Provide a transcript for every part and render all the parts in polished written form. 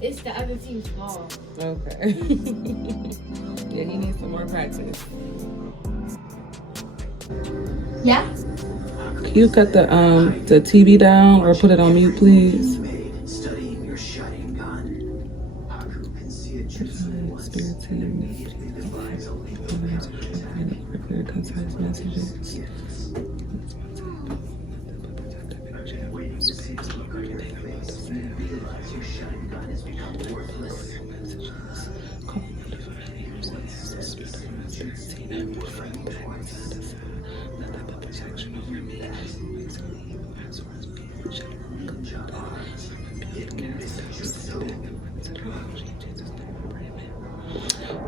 It's the other team's ball. Okay. Yeah, he needs some more practice. Yeah? Can you cut the TV down or put it on mute, please? Studying your shutting gun. Haku can see it just concise messages.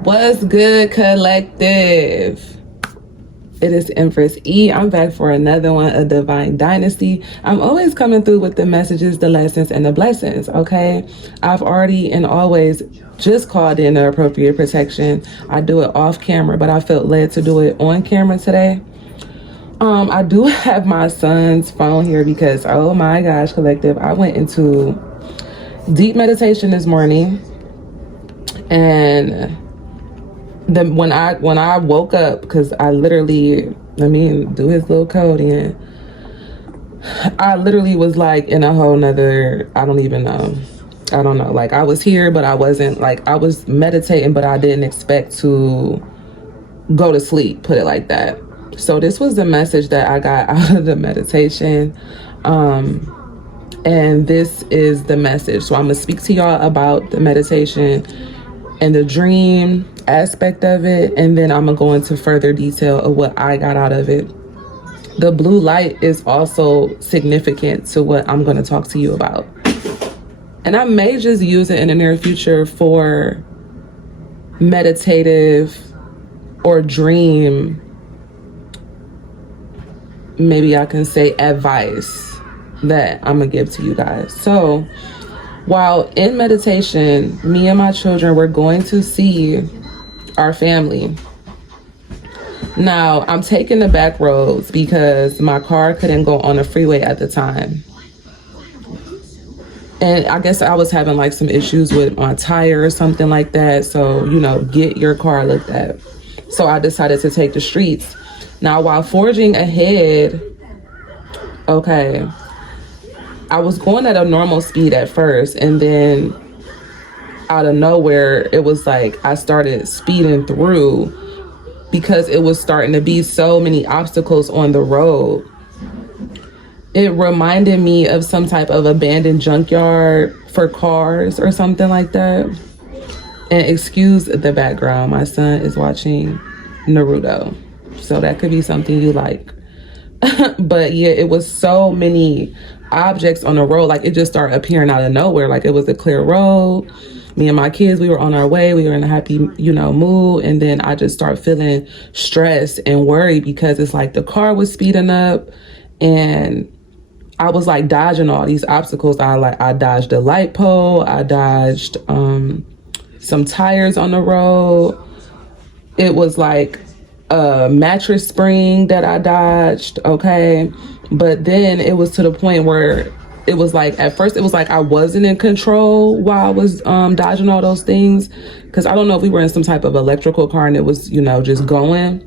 What's good, collective? It is Empress E. I'm back for another one, a Divine Dynasty. I'm always coming through with the messages, the lessons, and the blessings, okay? I've already and always just called in the appropriate protection. I do it off camera, but I felt led to do it on camera today. I do have my son's phone here because, oh my gosh, collective, I went into deep meditation this morning, and then when I woke up, because I literally, let me do his little code in. I literally was like in a whole nother, I don't know. Like I was here, but I wasn't. Like I was meditating, but I didn't expect to go to sleep, put it like that. So this was the message that I got out of the meditation. And this is the message. So I'm gonna speak to y'all about the meditation and the dream aspect of it, and then I'm gonna go into further detail of what I got out of it. The blue light is also significant to what I'm gonna talk to you about, and I may just use it in the near future for meditative or dream, maybe I can say, advice that I'm gonna give to you guys. So while in meditation, me and my children were going to see our family. Now, I'm taking the back roads because my car couldn't go on the freeway at the time. And I guess I was having like some issues with my tire or something like that. So, get your car looked at. So I decided to take the streets. Now, while forging ahead, okay, I was going at a normal speed at first, and then out of nowhere, it was like I started speeding through because it was starting to be so many obstacles on the road. It reminded me of some type of abandoned junkyard for cars or something like that. And excuse the background, my son is watching Naruto, so that could be something you like. But yeah, it was so many objects on the road. Like it just started appearing out of nowhere. Like it was a clear road. Me and my kids, we were on our way. We were in a happy, mood. And then I just started feeling stressed and worried because it's like the car was speeding up, and I was like dodging all these obstacles. I dodged a light pole. I dodged some tires on the road. It was like a mattress spring that I dodged, okay? But then it was to the point where it was like, at first it was like I wasn't in control while I was dodging all those things, because I don't know if we were in some type of electrical car and it was, just going.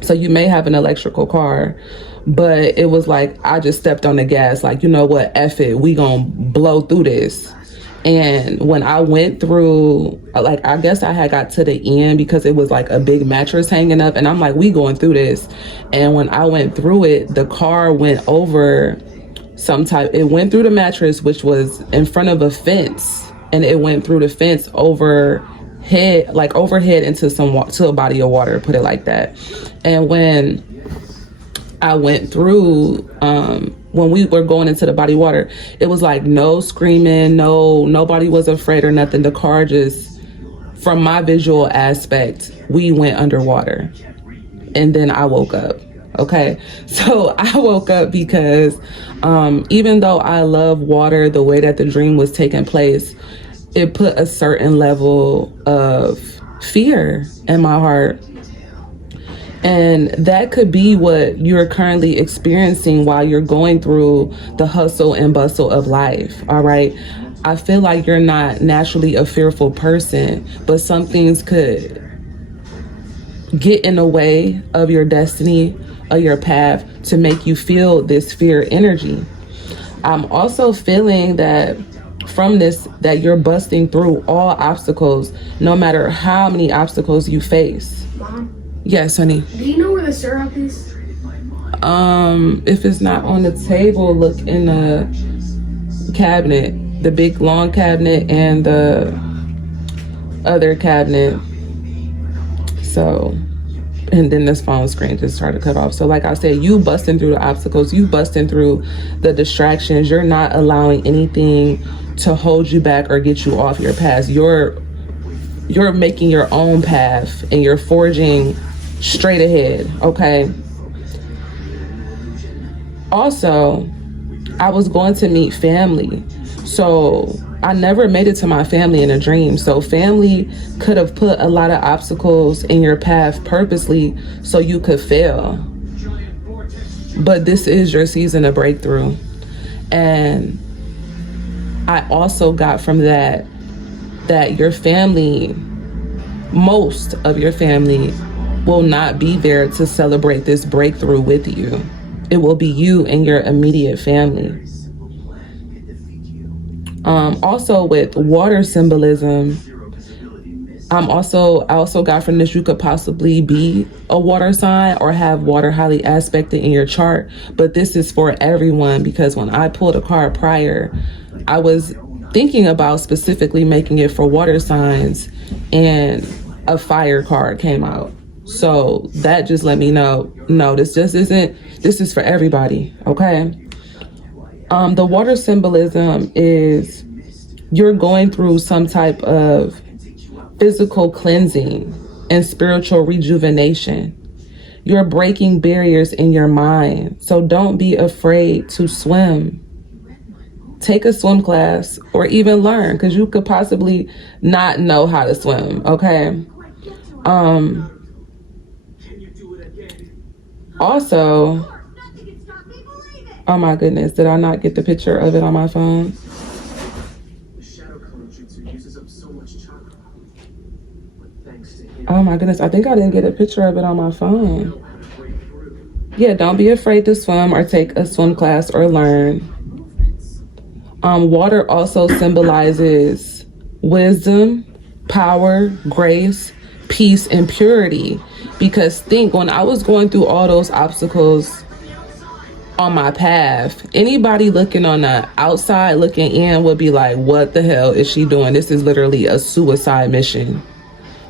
So you may have an electrical car, but it was like I just stepped on the gas, like, you know what, F it, we gonna blow through this. And when I went through, like, I guess I had got to the end because it was like a big mattress hanging up, and I'm like, we going through this. And when I went through it, the car went over it went through the mattress, which was in front of a fence, and it went through the fence overhead into to a body of water, put it like that. And when I went through, when we were going into the body of water, it was like no screaming, nobody was afraid or nothing. The car just, from my visual aspect, we went underwater. And then I woke up. Okay, so I woke up because even though I love water, the way that the dream was taking place, it put a certain level of fear in my heart. And that could be what you're currently experiencing while you're going through the hustle and bustle of life. All right. I feel like you're not naturally a fearful person, but some things could get in the way of your destiny, of your path, to make you feel this fear energy. I'm also feeling that from this, that you're busting through all obstacles, no matter how many obstacles you face. Mom, Yes, honey. do you know where the syrup is? If it's not on the table, look in the cabinet, the big long cabinet and the other cabinet. So, and then this phone screen just started to cut off. So like I said, you busting through the obstacles, you busting through the distractions. You're not allowing anything to hold you back or get you off your path. You're making your own path and you're forging straight ahead, okay? Also, I was going to meet family. So I never made it to my family in a dream. So family could have put a lot of obstacles in your path purposely so you could fail. But this is your season of breakthrough. And I also got from that your family, most of your family, will not be there to celebrate this breakthrough with you. It will be you and your immediate family. Also with water symbolism, I also got from this, you could possibly be a water sign or have water highly aspected in your chart. But this is for everyone, because when I pulled a card prior, I was thinking about specifically making it for water signs, and a fire card came out. So that just let me know, no, this is for everybody, okay? The water symbolism is you're going through some type of physical cleansing and spiritual rejuvenation. You're breaking barriers in your mind. So don't be afraid to swim. Take a swim class or even learn, because you could possibly not know how to swim, okay? Also, oh my goodness, did I not get the picture of it on my phone? Oh my goodness, I think I didn't get a picture of it on my phone. Yeah, don't be afraid to swim or take a swim class or learn. Water also symbolizes wisdom, power, grace, peace, and purity. Because think, when I was going through all those obstacles on my path, anybody looking on the outside looking in would be like, what the hell is she doing? This is literally a suicide mission.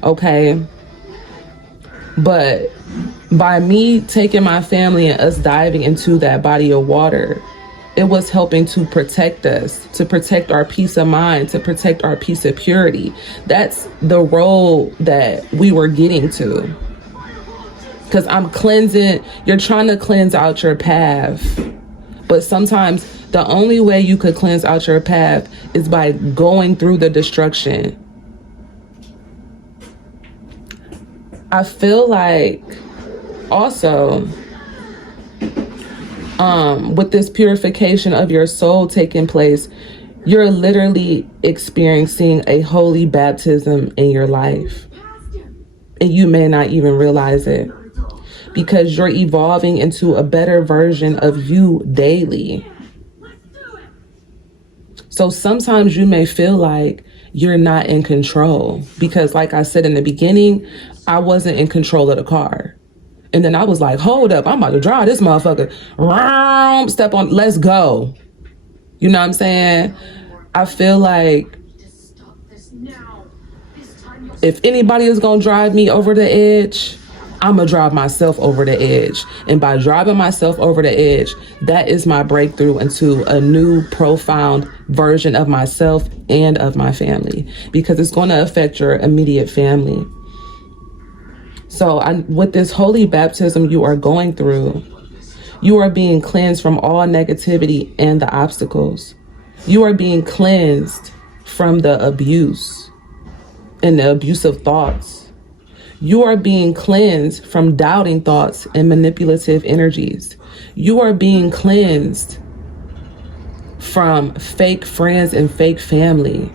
Okay? But by me taking my family and us diving into that body of water, it was helping to protect us, to protect our peace of mind, to protect our peace of purity. That's the role that we were getting to. Because I'm cleansing, you're trying to cleanse out your path. But sometimes the only way you could cleanse out your path is by going through the destruction. I feel like also, with this purification of your soul taking place, you're literally experiencing a holy baptism in your life. And you may not even realize it, because you're evolving into a better version of you daily. So sometimes you may feel like you're not in control, because like I said in the beginning, I wasn't in control of the car. And then I was like, hold up, I'm about to drive this motherfucker. Step on, let's go. You know what I'm saying? I feel like if anybody is going to drive me over the edge, I'm going to drive myself over the edge. And by driving myself over the edge, that is my breakthrough into a new profound version of myself and of my family, because it's going to affect your immediate family. So with this holy baptism you are going through, you are being cleansed from all negativity and the obstacles. You are being cleansed from the abuse and the abusive thoughts. You are being cleansed from doubting thoughts and manipulative energies. You are being cleansed from fake friends and fake family.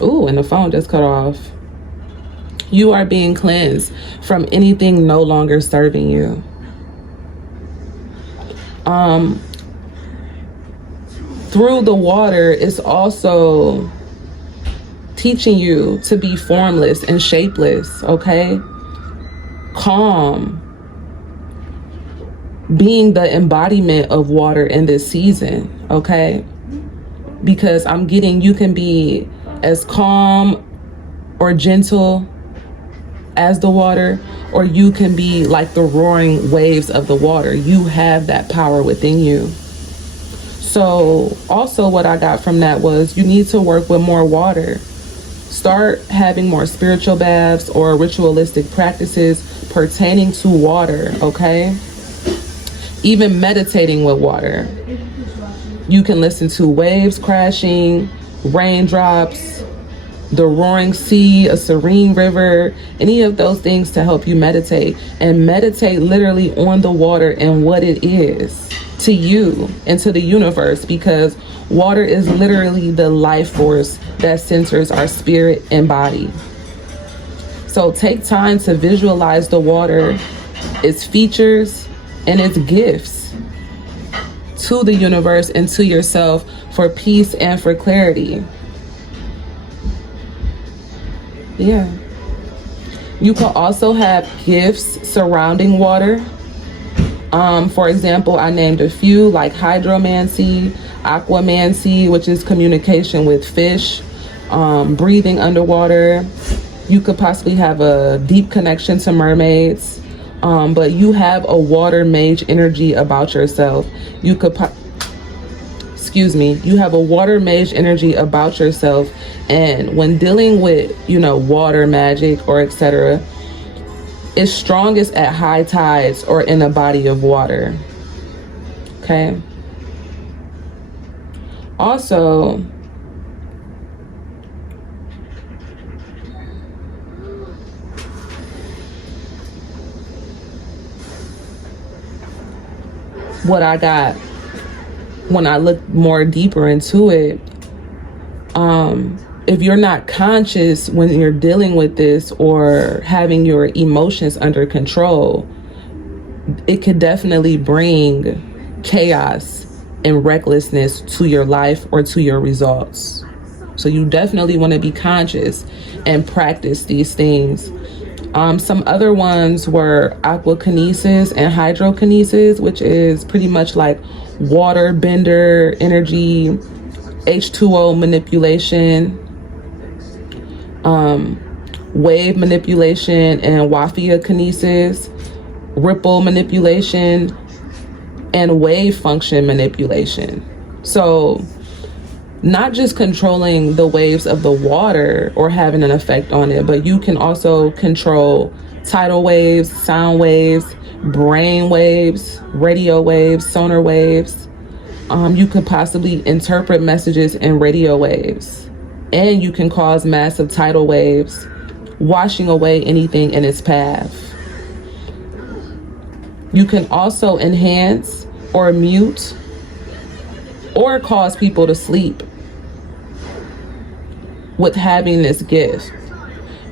Ooh, and the phone just cut off. You are being cleansed from anything no longer serving you. Through the water, it's also teaching you to be formless and shapeless, okay? Calm. Being the embodiment of water in this season, okay? Because I'm getting, you can be as calm or gentle as the water, or you can be like the roaring waves of the water. You have that power within you. So also what I got from that was you need to work with more water. Start having more spiritual baths or ritualistic practices pertaining to water, okay? Even meditating with water. You can listen to waves crashing, raindrops, the roaring sea, a serene river, any of those things to help you meditate. And meditate literally on the water and what it is to you and to the universe, because water is literally the life force that centers our spirit and body. So take time to visualize the water, its features, and its gifts to the universe and to yourself for peace and for clarity. Yeah. You can also have gifts surrounding water. For example, I named a few, like hydromancy, aquamancy, which is communication with fish, breathing underwater. You could possibly have a deep connection to mermaids, but you have a water mage energy about yourself. You could, you have a water mage energy about yourself. And when dealing with, water magic or etc., it's strongest at high tides or in a body of water. Okay. Also, what I got when I looked more deeper into it, if you're not conscious when you're dealing with this or having your emotions under control, it could definitely bring chaos and recklessness to your life or to your results. So you definitely want to be conscious and practice these things. Some other ones were aquakinesis and hydrokinesis, which is pretty much like water bender energy, H2O manipulation, wave manipulation and wafia kinesis, ripple manipulation, and wave function manipulation. So not just controlling the waves of the water or having an effect on it, but you can also control tidal waves, sound waves, brain waves, radio waves, sonar waves. You could possibly interpret messages in radio waves, and you can cause massive tidal waves, washing away anything in its path. You can also enhance or mute or cause people to sleep with having this gift.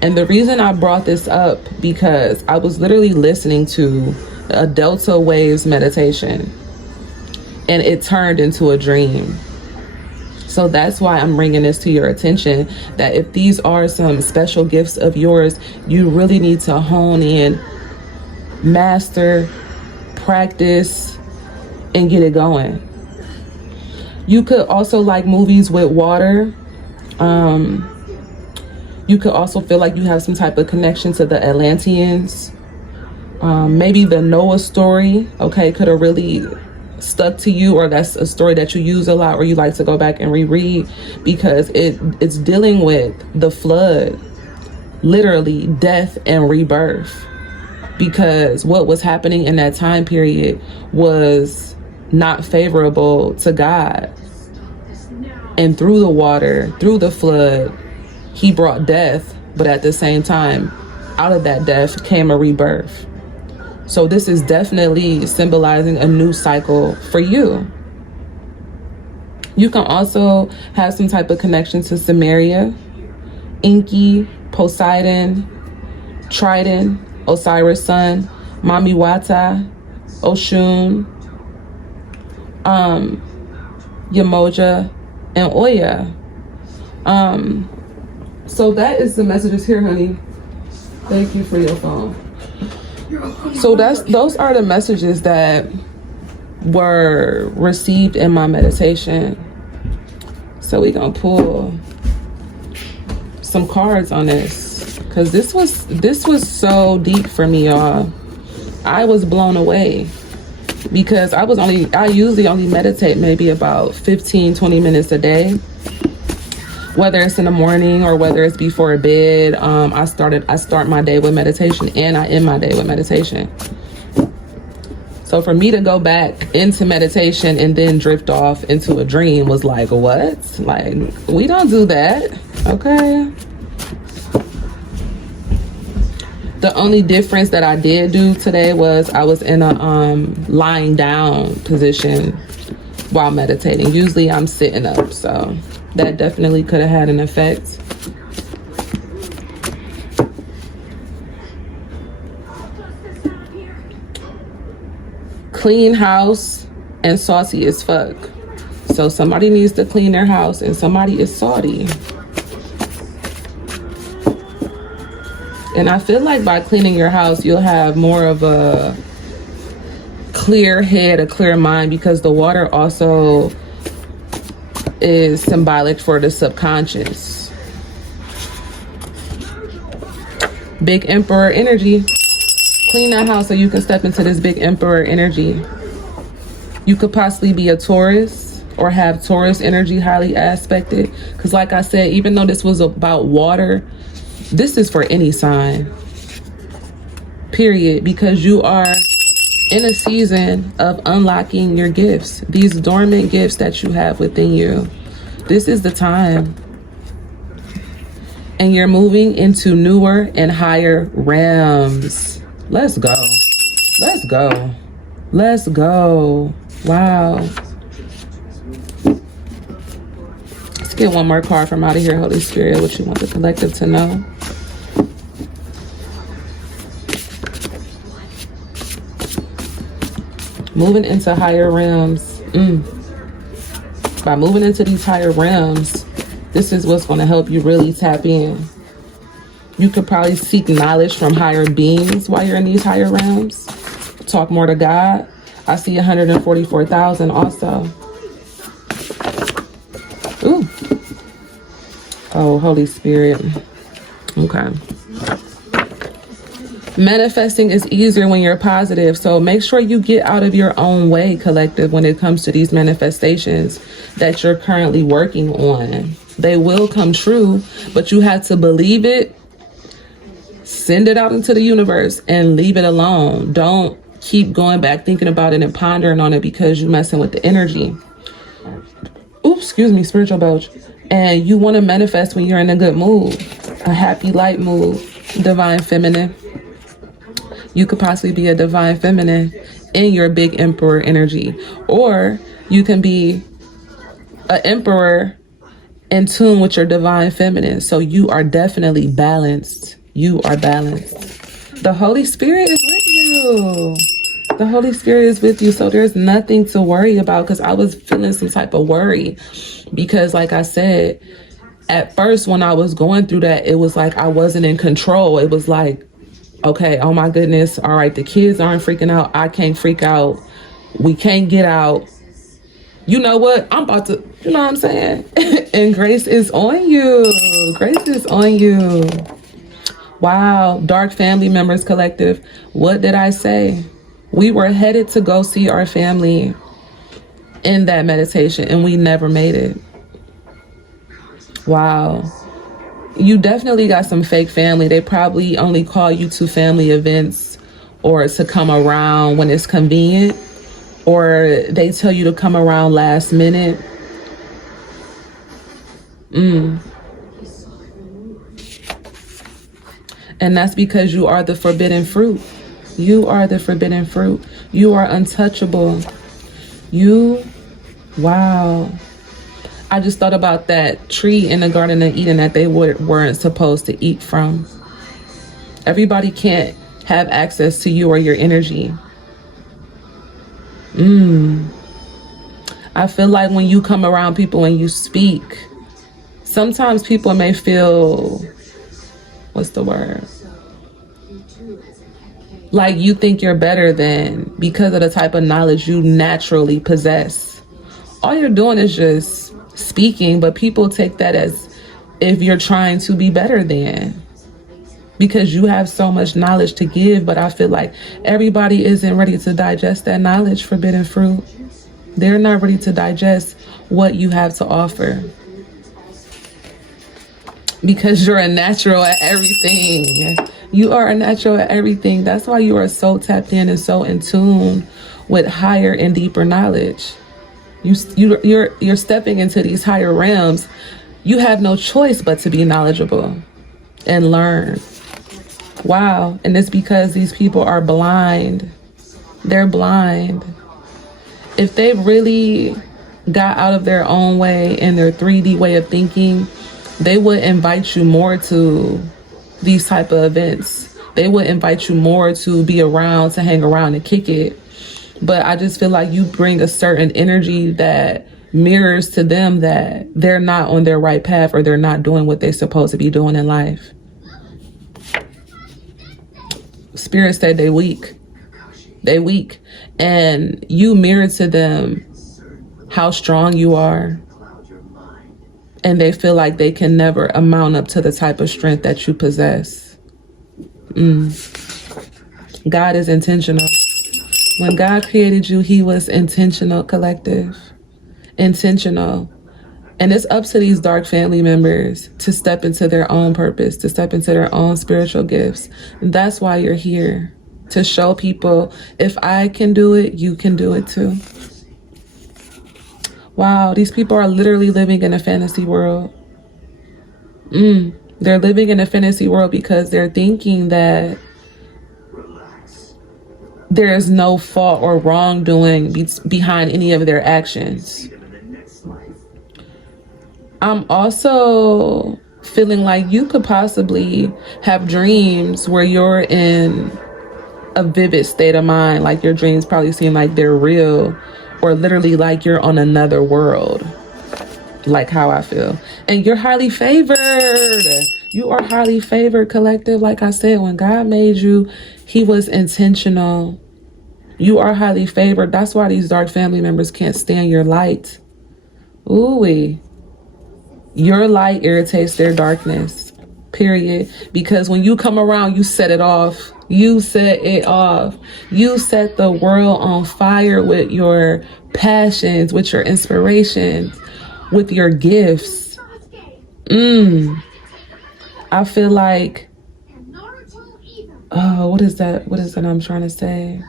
And the reason I brought this up, because I was literally listening to a delta waves meditation and it turned into a dream. So that's why I'm bringing this to your attention, that if these are some special gifts of yours, you really need to hone in, master, practice, and get it going. You could also like movies with water. You could also feel like you have some type of connection to the Atlanteans. Maybe the Noah story, okay, could have really stuck to you, or that's a story that you use a lot or you like to go back and reread, because it's dealing with the flood, literally death and rebirth, because what was happening in that time period was not favorable to God. And through the water, through the flood, he brought death, but at the same time, out of that death came a rebirth. So this is definitely symbolizing a new cycle for you. You can also have some type of connection to Samaria, Enki, Poseidon, Triton, Osiris Sun, Mamiwata, Oshun, Yamoja, and Oya. So that is the messages here, honey. Thank you for your phone. So those are the messages that were received in my meditation. So we gonna pull some cards on this, because this was so deep for me, y'all. I was blown away because I usually only meditate maybe about 15-20 minutes a day, whether it's in the morning or whether it's before bed. I start my day with meditation and I end my day with meditation. So for me to go back into meditation and then drift off into a dream was like, what? Like, we don't do that, okay? The only difference that I did do today was I was in a lying down position while meditating. Usually I'm sitting up, so that definitely could have had an effect. Clean house and salty as fuck. So somebody needs to clean their house and somebody is salty. And I feel like by cleaning your house, you'll have more of a clear head, a clear mind, because the water also is symbolic for the subconscious. Big Emperor energy. Clean that house so you can step into this big Emperor energy. You could possibly be a Taurus or have Taurus energy highly aspected. Because like I said, even though this was about water, this is for any sign. Period. Because you are in a season of unlocking your gifts. These dormant gifts that you have within you. This is the time. And you're moving into newer and higher realms. Let's go. Let's go. Let's go. Wow. Let's get one more card from out of here, Holy Spirit. What you want the collective to know? Moving into higher realms. By moving into these higher realms, this is what's going to help you really tap in. You could probably seek knowledge from higher beings while you're in these higher realms. Talk more to God. I see 144,000 also. Ooh. Oh, Holy Spirit. Okay. Manifesting is easier when you're positive. So make sure you get out of your own way, collective, when it comes to these manifestations that you're currently working on. They will come true, but you have to believe it. Send it out into the universe and leave it alone. Don't keep going back thinking about it and pondering on it because you're messing with the energy. Oops, excuse me, spiritual belch. And you want to manifest when you're in a good mood, a happy, light mood, divine feminine. You could possibly be a divine feminine in your big emperor energy, or you can be an emperor in tune with your divine feminine. So you are definitely balanced. You are balanced. The Holy Spirit is with you. The Holy Spirit is with you. So there's nothing to worry about, because I was feeling some type of worry because, like I said, at first when I was going through that, it was like I wasn't in control. It was like, okay, oh my goodness. All right, the kids aren't freaking out. I can't freak out. We can't get out. You know what? I'm about to, you know what I'm saying? And grace is on you. Grace is on you. Wow, Dark Family Members Collective. What did I say? We were headed to go see our family in that meditation and we never made it. Wow. You definitely got some fake family. They probably only call you to family events or to come around when it's convenient, or they tell you to come around last minute. And that's because you are the forbidden fruit. You are the forbidden fruit. You are untouchable. Wow. I just thought about that tree in the Garden of Eden that they weren't supposed to eat from. Everybody can't have access to you or your energy. I feel like when you come around people and you speak, sometimes people may feel, what's the word? Like you think you're better than, because of the type of knowledge you naturally possess. All you're doing is just speaking, but people take that as if you're trying to be better than, because you have so much knowledge to give. But I feel like everybody isn't ready to digest that knowledge, forbidden fruit. They're not ready to digest what you have to offer, because you're a natural at everything. You are a natural at everything. That's why you are so tapped in and so in tune with higher and deeper knowledge. You're stepping into these higher realms. You have no choice but to be knowledgeable and learn. Wow. And it's because these people are blind. They're blind. If they really got out of their own way and their 3D way of thinking, they would invite you more to these type of events. They would invite you more to be around, to hang around and kick it. But I just feel like you bring a certain energy that mirrors to them that they're not on their right path, or they're not doing what they're supposed to be doing in life. Spirit said they weak. They weak. And you mirror to them how strong you are. And they feel like they can never amount up to the type of strength that you possess. God is intentional. When God created you, he was intentional, collective. Intentional. And it's up to these dark family members to step into their own purpose, to step into their own spiritual gifts. That's why you're here. To show people, if I can do it, you can do it too. Wow, these people are literally living in a fantasy world. They're living in a fantasy world because they're thinking that there is no fault or wrongdoing behind any of their actions. I'm also feeling like you could possibly have dreams where you're in a vivid state of mind, like your dreams probably seem like they're real, or literally like you're on another world, like how I feel. And you're highly favored. You are highly favored, collective. Like I said, when God made you, he was intentional. You are highly favored. That's why these dark family members can't stand your light. Ooh-wee. Your light irritates their darkness, period. Because when you come around, you set it off. You set it off. You set the world on fire with your passions, with your inspirations, with your gifts. I feel like, oh, what is that? What is that I'm trying to say?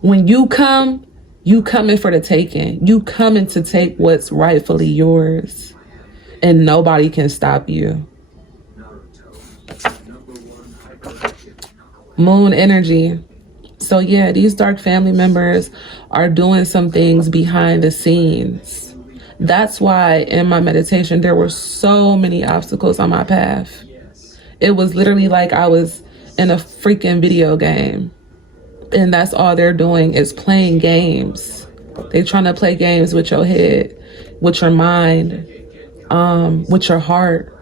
When you come, you coming for the taking. You coming to take what's rightfully yours, and nobody can stop you. Moon energy. So yeah, these dark family members are doing some things behind the scenes. That's why in my meditation, there were so many obstacles on my path. It was literally like I was in a freaking video game. And that's all they're doing is playing games. They're trying to play games with your head, with your mind, with your heart.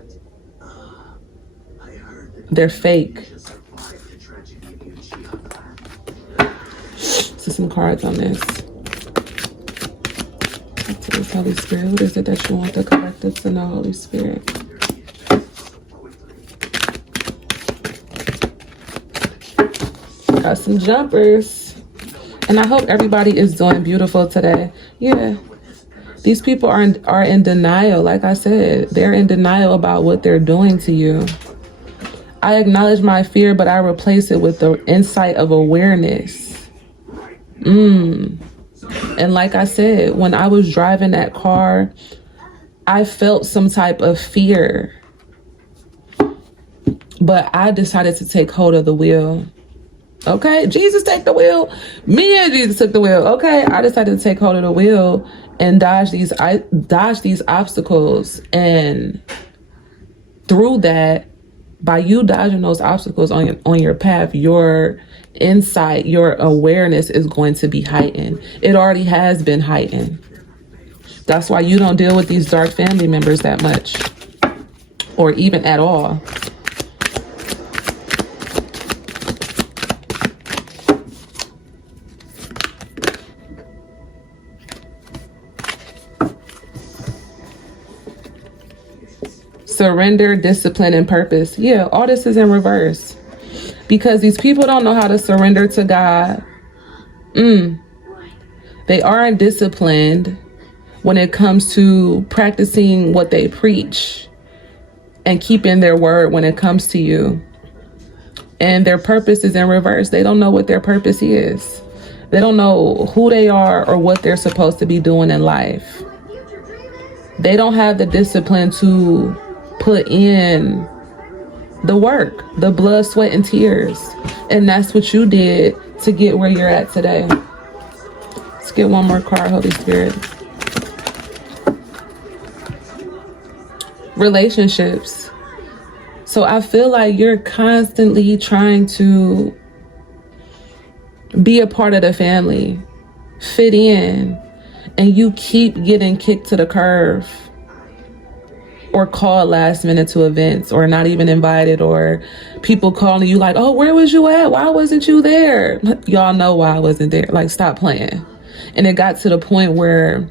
They're fake. So some cards on this. Holy Spirit, what is it that you want the collective to know, Holy Spirit? Got some jumpers. And I hope everybody is doing beautiful today. Yeah. These people are in denial. Like I said, they're in denial about what they're doing to you. I acknowledge my fear, but I replace it with the insight of awareness. And like I said, when I was driving that car, I felt some type of fear. But I decided to take hold of the wheel. Okay, Jesus take the wheel. Me and Jesus took the wheel. Okay, I decided to take hold of the wheel and dodge these obstacles. And through that, by you dodging those obstacles on your path, your insight, your awareness is going to be heightened. It already has been heightened. That's why you don't deal with these dark family members that much, or even at all. Surrender, discipline, and purpose. Yeah, all this is in reverse. Because these people don't know how to surrender to God. They aren't disciplined when it comes to practicing what they preach and keeping their word when it comes to you. And their purpose is in reverse. They don't know what their purpose is. They don't know who they are or what they're supposed to be doing in life. They don't have the discipline to put in the work, the blood, sweat, and tears. And that's what you did to get where you're at today. Let's get one more card, Holy Spirit. Relationships. So I feel like you're constantly trying to be a part of the family, fit in, and you keep getting kicked to the curb or called last minute to events, or not even invited, or people calling you like, oh, where was you at? Why wasn't you there? Y'all know why I wasn't there. Like, stop playing. And it got to the point where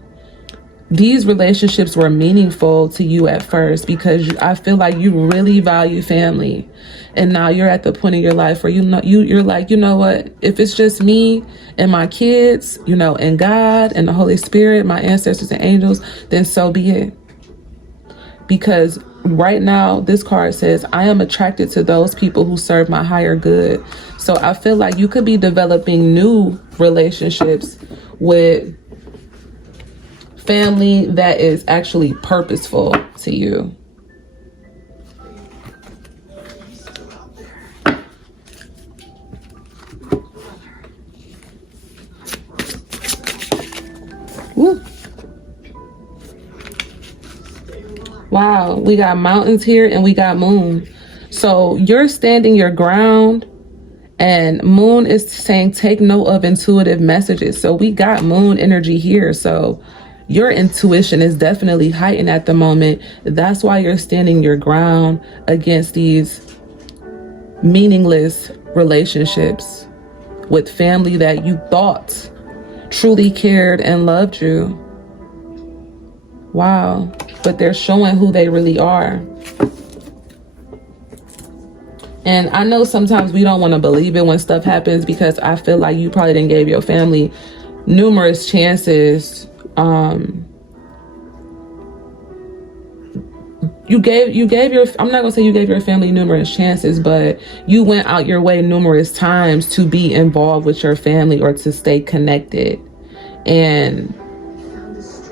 these relationships were meaningful to you at first because I feel like you really value family. And now you're at the point in your life where you're like, you know what? If it's just me and my kids, and God and the Holy Spirit, my ancestors and angels, then so be it. Because right now, this card says, I am attracted to those people who serve my higher good. So I feel like you could be developing new relationships with family that is actually purposeful to you. Woo. Wow, we got mountains here and we got moon. So you're standing your ground, and moon is saying take note of intuitive messages. So we got moon energy here. So your intuition is definitely heightened at the moment. That's why you're standing your ground against these meaningless relationships with family that you thought truly cared and loved you. Wow. But they're showing who they really are. And I know sometimes we don't want to believe it when stuff happens, because I feel like you probably didn't give your family numerous chances. You gave your, I'm not gonna say you gave your family numerous chances, but you went out your way numerous times to be involved with your family or to stay connected. And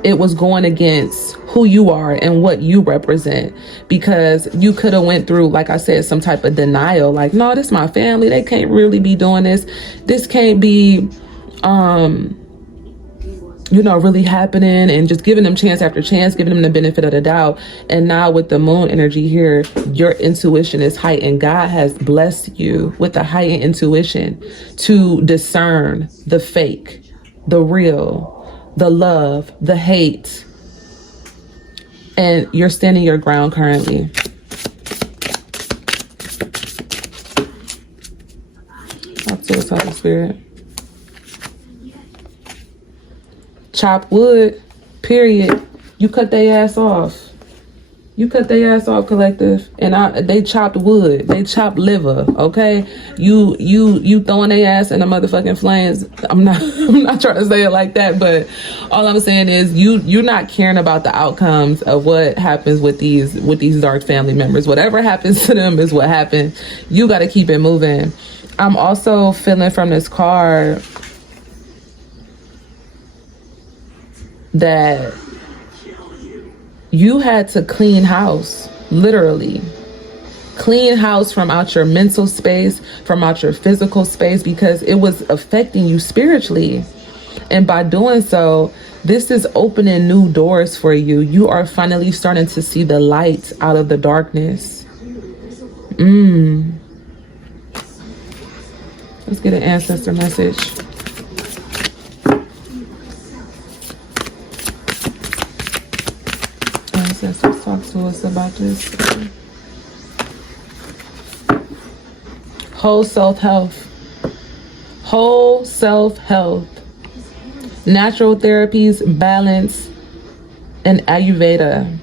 it was going against who you are and what you represent, because you could have went through, like I said, some type of denial, like, no, this is my family. They can't really be doing this. This can't be, really happening, and just giving them chance after chance, giving them the benefit of the doubt. And now with the moon energy here, your intuition is heightened. God has blessed you with a heightened intuition to discern the fake, the real, the love, the hate. And you're standing your ground currently. Talk to us, Holy Spirit. Chop wood, period. You cut their ass off. You cut their ass off, collective. And they chopped wood. They chopped liver, okay? You throwing their ass in the motherfucking flames. I'm not trying to say it like that, but all I'm saying is you're not caring about the outcomes of what happens with these dark family members. Whatever happens to them is what happened. You got to keep it moving. I'm also feeling from this card that you had to clean house, literally. Clean house from out your mental space, from out your physical space, because it was affecting you spiritually. And by doing so, this is opening new doors for you. You are finally starting to see the light out of the darkness. Let's get an ancestor message. Ancestors, talk to us about this. Whole self-health. Whole self-health. Natural therapies, balance, and Ayurveda.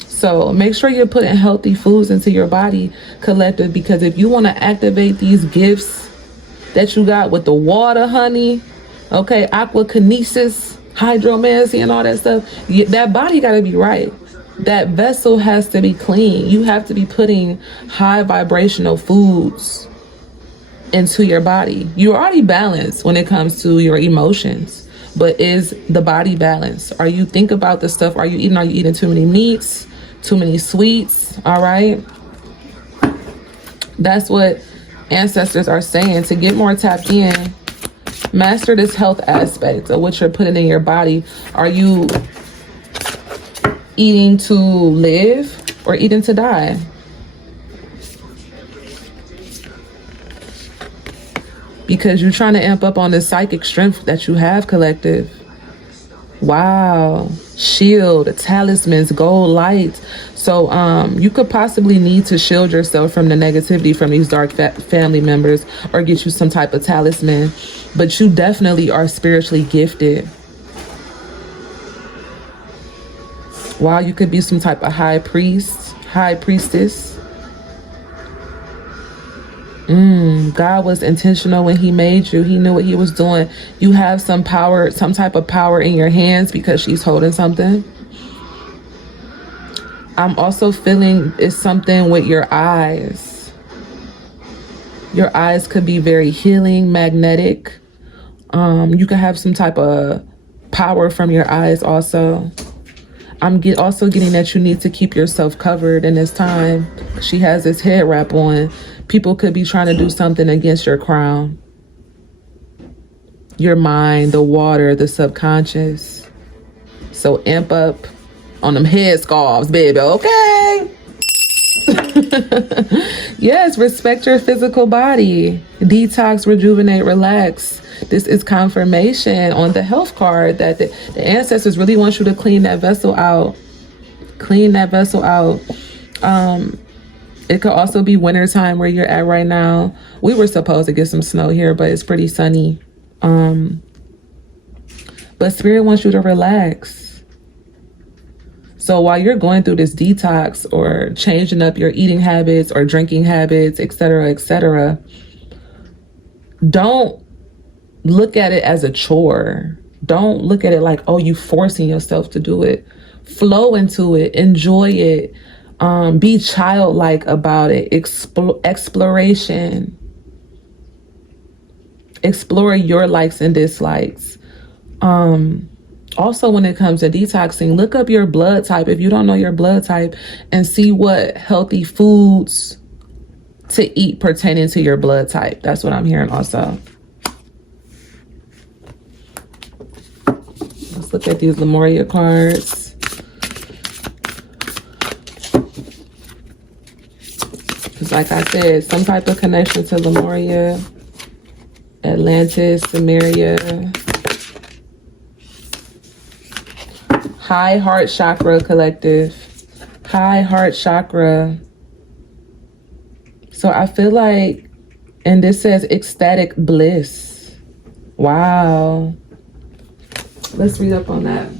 So make sure you're putting healthy foods into your body, collective, because if you want to activate these gifts that you got with the water, honey, okay, aquakinesis, hydromancy, and all that stuff, that body got to be right. That vessel has to be clean. You have to be putting high vibrational foods into your body. You're already balanced when it comes to your emotions, but is the body balanced? Are you think about the stuff? Are you eating too many meats, too many sweets? All right. That's what ancestors are saying, to get more tapped in. Master this health aspect of what you're putting in your body. Are you eating to live or eating to die? Because you're trying to amp up on the psychic strength that you have, collective. Wow. Shield, talismans, gold light. So you could possibly need to shield yourself from the negativity from these dark family members, or get you some type of talisman. But you definitely are spiritually gifted. Wow, you could be some type of high priest, high priestess. God was intentional when he made you. He knew what he was doing. You have some power, some type of power in your hands because she's holding something. I'm also feeling it's something with your eyes. Your eyes could be very healing, magnetic. You could have some type of power from your eyes also. I'm also getting that you need to keep yourself covered in this time. She has this head wrap on. People could be trying to do something against your crown, your mind, the water, the subconscious. So amp up on them head scarves, baby, okay? Yes, respect your physical body. Detox, rejuvenate, relax. This is confirmation on the health card that the ancestors really want you to clean that vessel out. Clean that vessel out. It could also be wintertime where you're at right now. We were supposed to get some snow here, but it's pretty sunny. But Spirit wants you to relax. So while you're going through this detox or changing up your eating habits or drinking habits, etc., don't look at it as a chore. Don't look at it like, oh, you forcing yourself to do it. Flow into it. Enjoy it. Be childlike about it. Exploration. Explore your likes and dislikes. Also, when it comes to detoxing, look up your blood type if you don't know your blood type, and see what healthy foods to eat pertaining to your blood type. That's what I'm hearing also. Let's look at these Lemuria cards. Because like I said, some type of connection to Lemuria, Atlantis, Sumeria. High heart chakra, collective. High heart chakra. So I feel like, and this says ecstatic bliss. Wow. Let's read up on that.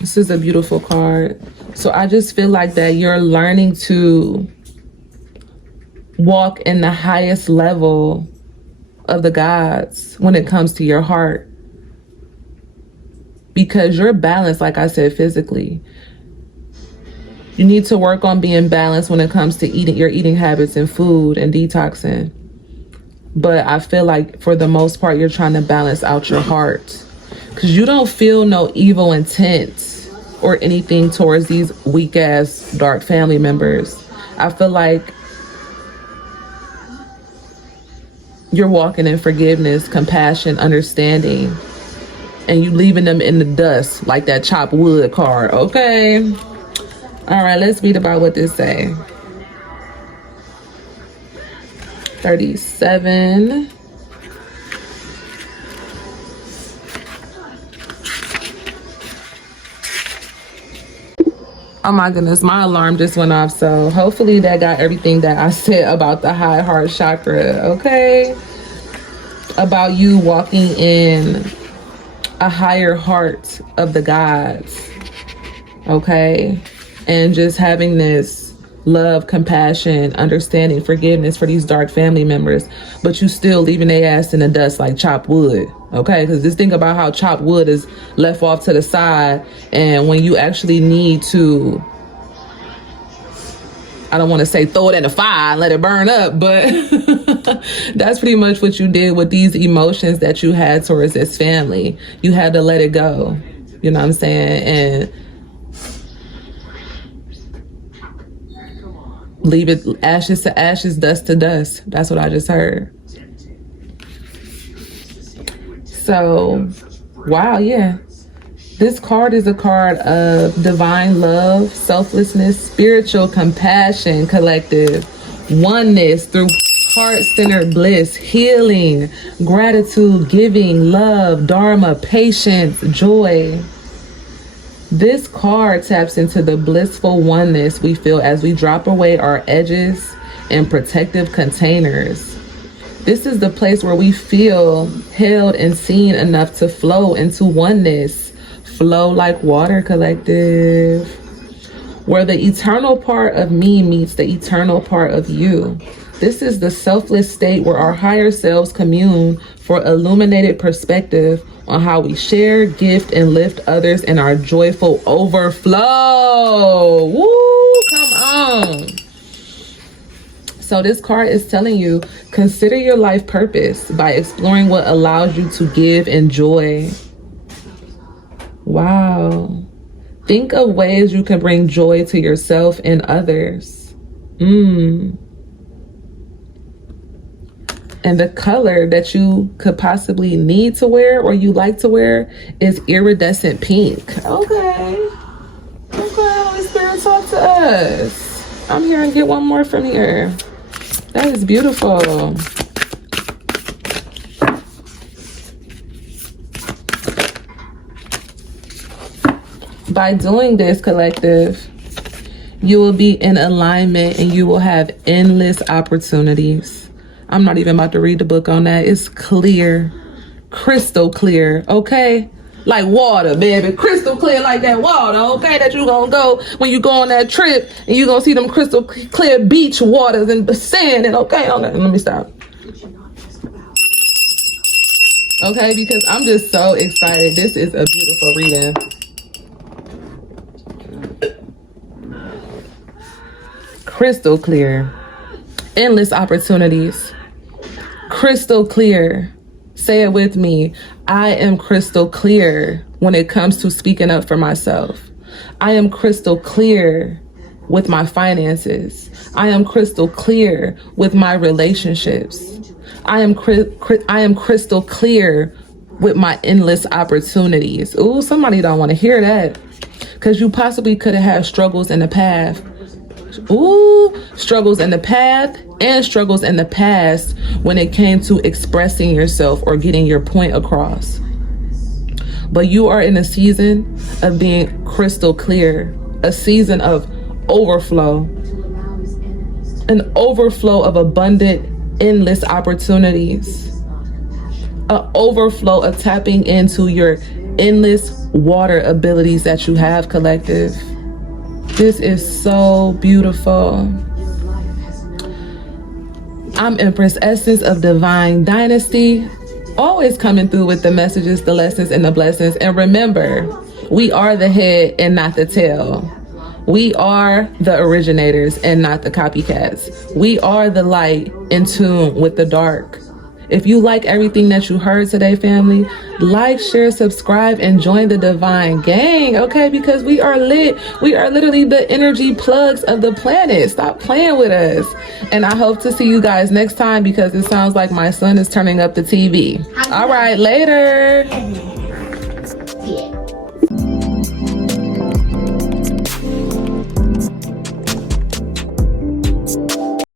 This is a beautiful card. So I just feel like that you're learning to walk in the highest level of the gods when it comes to your heart. Because you're balanced, like I said, physically. You need to work on being balanced when it comes to your eating habits and food and detoxing. But I feel like for the most part, you're trying to balance out your heart, because you don't feel no evil intent or anything towards these weak ass dark family members. I feel like you're walking in forgiveness, compassion, understanding, and you leaving them in the dust like that chopped wood card. Okay. All right, let's read about what this say. 37. Oh my goodness, my alarm just went off, so hopefully that got everything that I said about the high heart chakra, okay? About you walking in a higher heart of the gods, okay? And just having this love, compassion, understanding, forgiveness for these dark family members, but you still leaving their ass in the dust like chopped wood, okay? Because just think about how chopped wood is left off to the side, and when you actually need to, I don't want to say throw it in the fire and let it burn up, but that's pretty much what you did with these emotions that you had towards this family. You had to let it go, you know what I'm saying? And leave it ashes to ashes, dust to dust. That's what I just heard. So, wow, yeah. This card is a card of divine love, selflessness, spiritual compassion, collective oneness through heart-centered bliss, healing, gratitude, giving, love, dharma, patience, joy. This card taps into the blissful oneness we feel as we drop away our edges and protective containers. This is the place where we feel held and seen enough to flow into oneness. Flow like water, collective. Where the eternal part of me meets the eternal part of you. This is the selfless state where our higher selves commune for illuminated perspective on how we share, gift, and lift others in our joyful overflow. Woo, come on. So this card is telling you, consider your life purpose by exploring what allows you to give and joy. Wow. Think of ways you can bring joy to yourself and others. And the color that you could possibly need to wear or you like to wear is iridescent pink. Okay. Holy Spirit, talk to us. I'm here and get one more from here. That is beautiful. By doing this, collective, you will be in alignment and you will have endless opportunities. I'm not even about to read the book on that. It's clear, crystal clear, okay? Like water, baby, crystal clear like that water, okay? That you gonna go when you go on that trip and you gonna see them crystal clear beach waters and sand, and okay? Let me stop. Okay, because I'm just so excited. This is a beautiful reading. Crystal clear, endless opportunities, crystal clear. Say it with me. I am crystal clear when it comes to speaking up for myself. I am crystal clear with my finances. I am crystal clear with my relationships. I am crystal clear with my endless opportunities. Ooh, somebody don't want to hear that, because you possibly could have had struggles in the path. Struggles in the path and struggles in the past when it came to expressing yourself or getting your point across. But you are in a season of being crystal clear, a season of overflow, an overflow of abundant, endless opportunities, an overflow of tapping into your endless water abilities that you have, collective. This is so beautiful. I'm Empress Essence of Divine Dynasty, always coming through with the messages, the lessons, and the blessings. And remember, we are the head and not the tail. We are the originators and not the copycats. We are the light in tune with the dark. If you like everything that you heard today, family, like, share, subscribe, and join the divine gang, okay? Because we are lit. We are literally the energy plugs of the planet. Stop playing with us. And I hope to see you guys next time, because it sounds like my son is turning up the TV. All right, later.